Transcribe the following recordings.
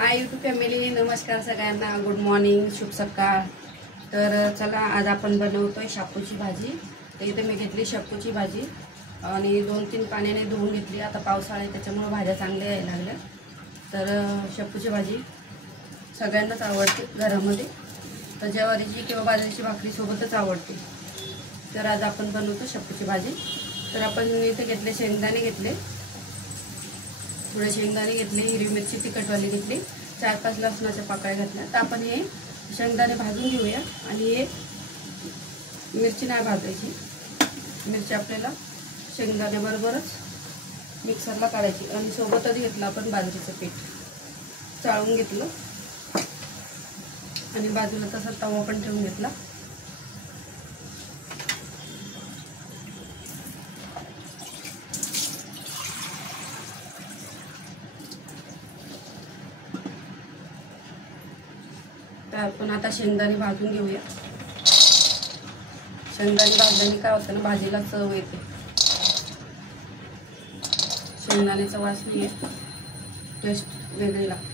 Hi YouTube family, नमस्कार सगळ्यांना, good morning, शुभ सकाळ। तर चला आज आपण बनवतोय शेपूची भाजी। तर इथे मी घेतली शेपूची भाजी आणि 2-3 पाण्याने धुवून घेतली। आता पावसाळा आहे त्याच्यामुळे भाज्या चांगल्या यायला लागल्या। तर शेपूची भाजी सगळ्यांनाच आवडते घरामध्ये, तर ज्वारीची किंवा बाजरीची भाकरी सोबतच आवडते। तर आज आपण बनवतो शेपूची भाजी। तर आपण इथे घेतले शेंगदाणे, घेतले थोडे शेंगदाणे घेतले, हिरवी मिरची तिखटवाली घेतली, 4-5 लसणाच्या पाकळ्या घातल्या। तर आपण हे शेंगदाणे भाजून घेऊया आणि हे मिरची नाही भाजायची, मिरची आपल्याला शेंगदाण्याबरोबरच मिक्सरला काढायची। आणि सोबतच घेतलं आपण बाजरीचं पीठ, चाळून घेतलं आणि बाजूला तसा तवा पण ठेवून घेतला। तर आपण आता शेंगदाणे भाजून घेऊया। शेंगदाणे भाजल्याने काय होतं ना, भाजीला चव येते, शेंगदाण्याचा वास नाही येत, टेस्ट वेगळी लागते।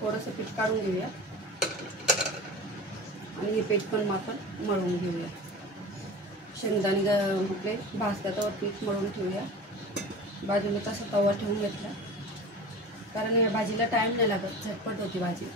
थोडंसं पीठ काढून घेऊया आणि हे पीठ पण आपण मळून घेऊया। शेंगदाणे आपले भाजतावर पीठ मळून ठेवूया। बाजूला तसा तवा ठेवून घेतला, कारण या भाजीला टाइम नाही लागत, झटपट होती भाजी।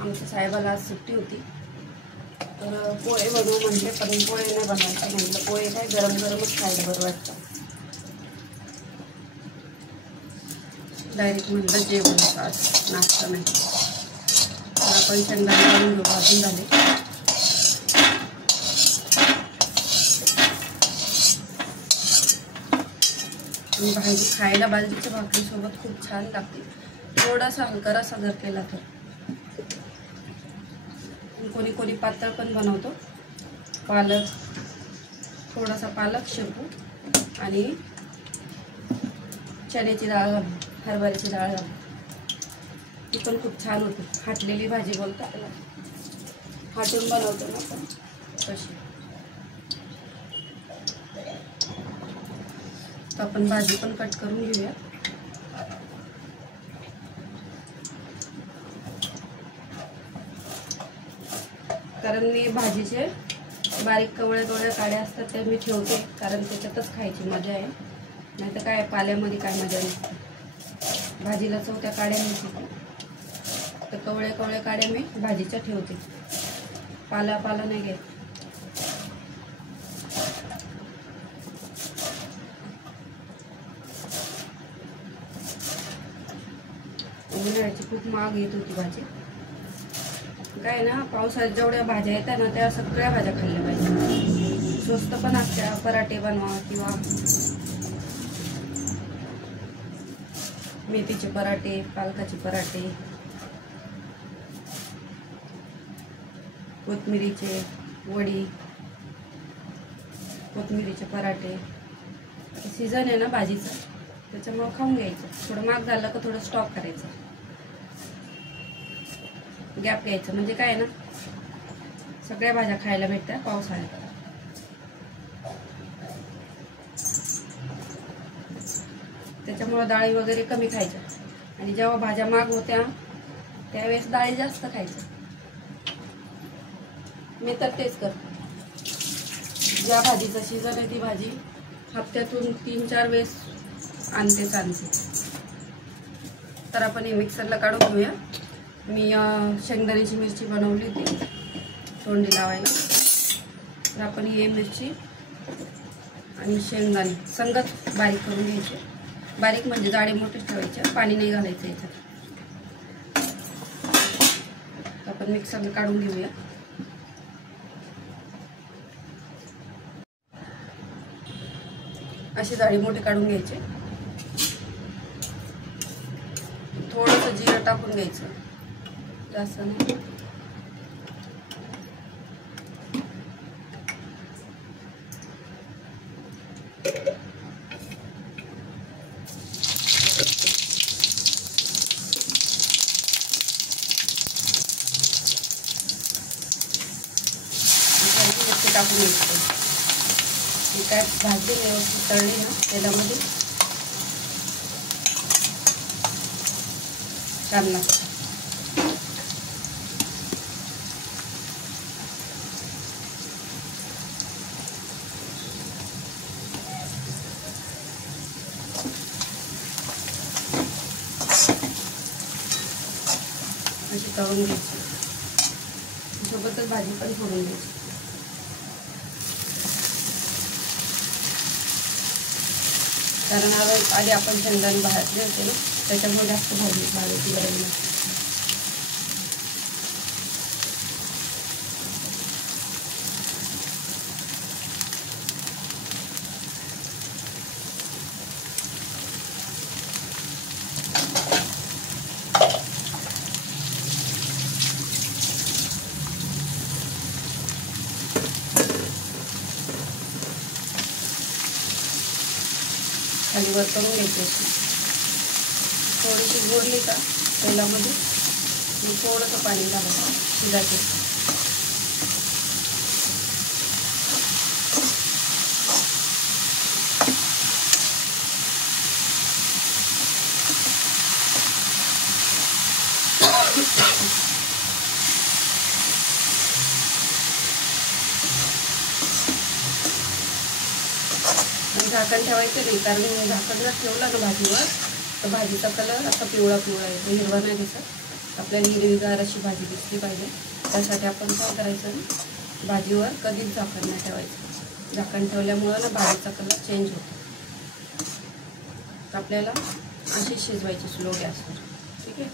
आमच्या साहेबाला आज सुट्टी होती, तर पोहे बनवू म्हटले, पण पोहे नाही बनवायचे म्हटलं। पोहे काय गरम गरमच खायला बरं वाटतं, डायरेक्ट म्हटलं जेवण आज नाश्ता नाही। तर आपण शेंगदाणे काढून घेऊ, भाजून झाले। आणि भाजी खायला बाजरीच्या भाकरीसोबत खूप छान लागते, थोडासा हलका रस्सा जर केला तर। कोणी कोणी पातळ पण बनवतो, पालक, थोडासा पालक, शेपू आणि चण्याची डाळ घालून, हरभऱ्याची डाळ घालून, ती पण खूप छान होते। हाटलेली भाजी बोलतात त्याला, हाटून बनवतो ना आपण तशी। तर आपण भाजी पण कट करून घेऊया। कारण मी भाजीचे बारीक कवळ्या काड्या असतात त्या मी ठेवते, कारण त्याच्यातच खायची मजा आहे, नाही तर काय पाल्यामध्ये काय मजा नसते। भाजीला चव त्या काड्या नसते, तर कवळ्या काड्या मी भाजीच्या ठेवते, पाला नाही घेत। उन्हाळ्याची खूप महाग येत होती भाजी, काय ना, पावसाळ्यात जेवढ्या भाज्या येतात ना त्या सगळ्या भाज्या खाल्ल्या पाहिजे, स्वस्त पण असत्या। पराठे बनवा किंवा मेथीचे पराठे, पालकाचे पराठे, कोथिंबीरीचे वडी, कोथिंबीरीचे पराठे, सीझन आहे ना भाजीचा, त्याच्यामुळे खाऊन घ्यायचं। थोडं महाग झालं का थोडं स्टॉक करायचं, गॅप घ्यायचं, म्हणजे काय ना, सगळ्या भाज्या खायला भेटतात पावसाळ्यात। त्याच्यामुळे डाळी वगैरे कमी खायच्या, आणि जेव्हा भाज्या महाग होत्या त्यावेळेस डाळी जास्त खायच्या। मी तर तेच करते, ज्या भाजीचा सीझन आहे ती भाजी हप्त्यातून 3-4 वेळेस आणते. तर आपण हे मिक्सरला काढून घेऊया. मी शेंगदाण्याची मिरची बनवली होती तोंडी लावायला. तर आपण ही मिरची आणि शेंगदाणे संगत बारीक करून घ्यायचे. बारीक म्हणजे जाडे मोठे ठेवायचे, पाणी नाही घालायचं याच्यात. आपण मिक्सरला काढून घेऊया. असे जाडे मोठे काढून घ्यायचे. थोडंसं जिरं टाकून घ्यायचं, जास्त नाही. टाकून घ्यायचं. ही काय भाजी व्यवस्थित तळली ना तेलामध्ये छान लागतं. अशी तळून घ्यायची. सोबतच भाजी पण फोडून घ्यायची. कारण आधी आपण शेंगदाणे भाजले होते ना, त्याच्यामुळे जास्त भाजायची गरज नाही. खाली वर करून घ्यायची. थोडीशी गोडली का तेलामध्ये थोडंसं पाणी घालायचं शिजायचं. झाकण ठेवायचं नाही, कारण झाकण जर ठेवलं ना भाजीवर तर भाजीचा कलर असा पिवळा येतो, हिरवा नाही दिसत. आपल्याला हिरवीगार अशी भाजी दिसली पाहिजे. त्यासाठी आपण काय करायचं, भाजीवर कधीच झाकण नाही ठेवायचं. झाकण ठेवल्यामुळं ना भाजीचा कलर चेंज होतो. तर आपल्याला अशी शिजवायची स्लो गॅसवर. ठीक आहे.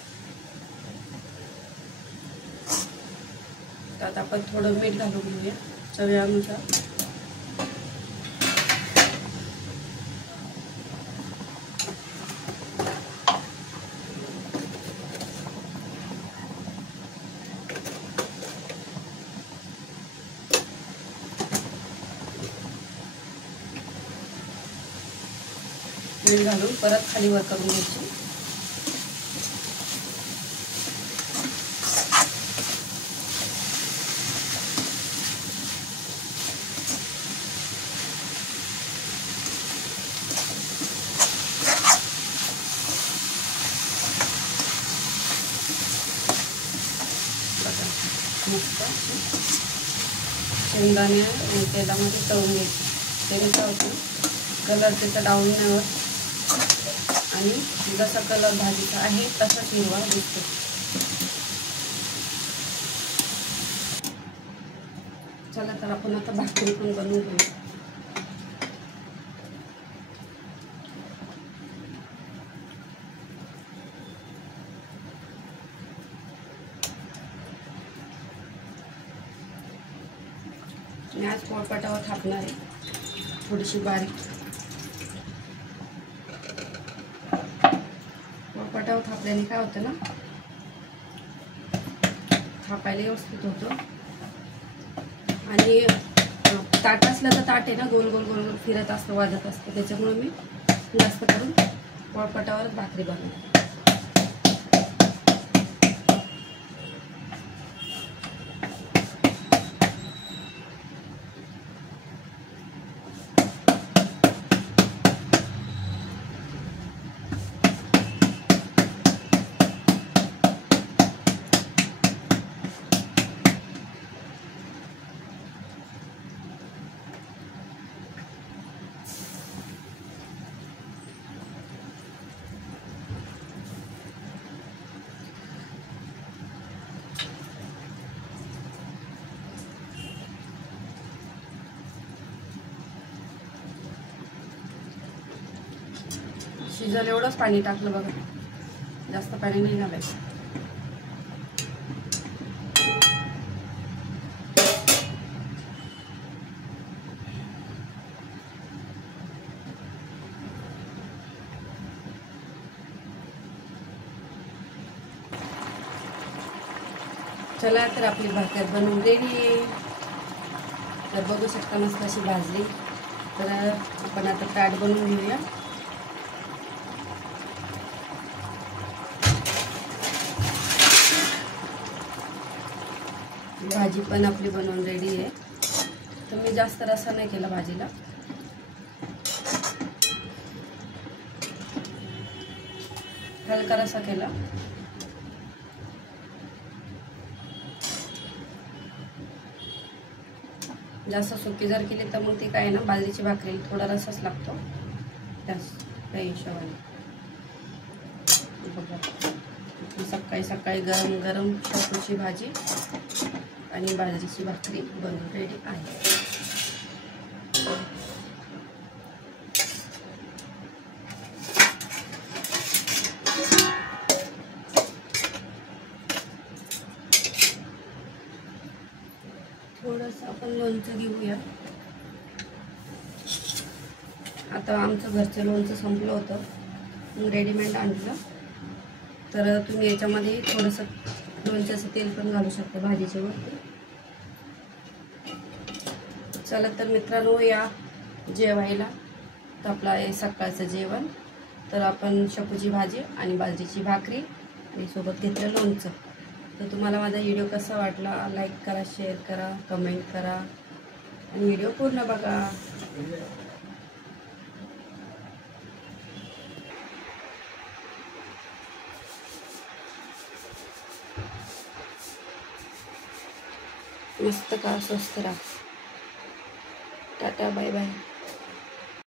तर आता आपण थोडं मीठ घालून घेऊया चवीनुसार. मीठ घालून परत खाली वर करून घ्यायची. मस्त शेंगदाणे आणि तेलामध्ये तळून घ्यायची. त्याने काय होतं, कलर त्याचा डाऊन नाही होत आणि जसा कलर भाजीचा आहे तसाच हिरवा दिसतो. चला तर आपण आता भाकरी पण बनवून घेऊ. मी आज पोळपाटावर थापणार आहे, थोडीशी बारीक. पोळपाटावर थापल्याने काय होतं ना, थापायला व्यवस्थित होतं. आणि ताट असलं तर ताट आहे ना, गोल गोल गोल गोल फिरत असतं, वाजत असतं. त्याच्यामुळे मी जास्त करून पोळपाटावरच भाकरी बनवते. शिजल एवढंच पाणी टाकलं बघा, जास्त पाणी नाही घालायचं. चला तर आपली भाकर बनवून रेडी आहे. तर बघू शकता मस्त अशी भाजली. तर आपण आता ताट बनवून घेऊया. भाजी पण आपली बनवून रेडी आहे. तर मी जास्त रस्सा नाही केला भाजीला, हलका रस्सा केला. जास्त सुकी जर केली तर मग ती काय ना बाजरीची भाकरी थोडा रसाच लागतो, त्या हिशोबाने. सकाळी सकाळी गरम गरम शेपूची भाजी आणि बाजरीची भाकरी बनवून रेडी आहे. थोडंसं आपण लोणचं घेऊया. आता आमचं घरचं लोणचं संपलं होतं, मग रेडीमेड आणलं. तर तुम्ही याच्यामध्ये थोडंसं लोणच्याचं तेल पण घालू शकता भाजीच्या वरती. चला तर मित्रांनो, या जेवायला. तर आपलं आहे सकाळचं जेवण. तर आपण शेपूची भाजी आणि बाजरीची भाकरी आणि सोबत घेतलं लोणचं. तर तुम्हाला माझा व्हिडिओ कसा वाटला, लाईक करा, शेअर करा, कमेंट करा आणि व्हिडिओ पूर्ण बघा. मस्त का, स्वस्त राहा. टाटा, बाय बाय.